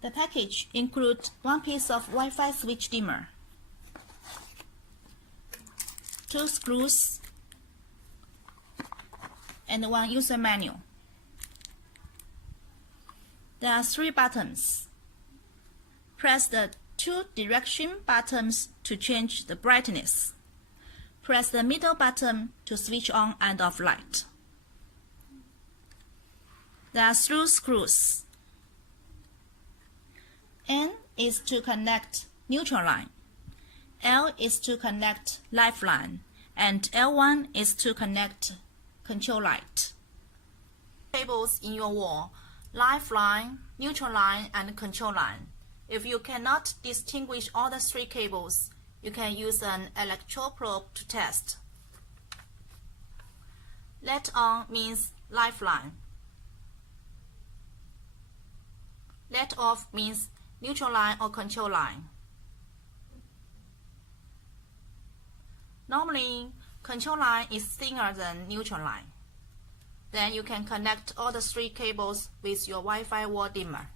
The package includes one piece of Wi-Fi switch dimmer, 2 screws, and one user manual. There are 3 buttons. Press the 2 direction buttons to change the brightness. Press the middle button to switch on and off light. There are 3 screws. N is to connect neutral line, L is to connect lifeline, and L1 is to connect control light. Cables in your wall: lifeline, neutral line, and control line. If you cannot distinguish all the 3 cables, you can use an electrode probe to test. Let on means lifeline. Let off means neutral line or control line. Normally, control line is thinner than neutral line. Then you can connect all the 3 cables with your Wi-Fi wall dimmer.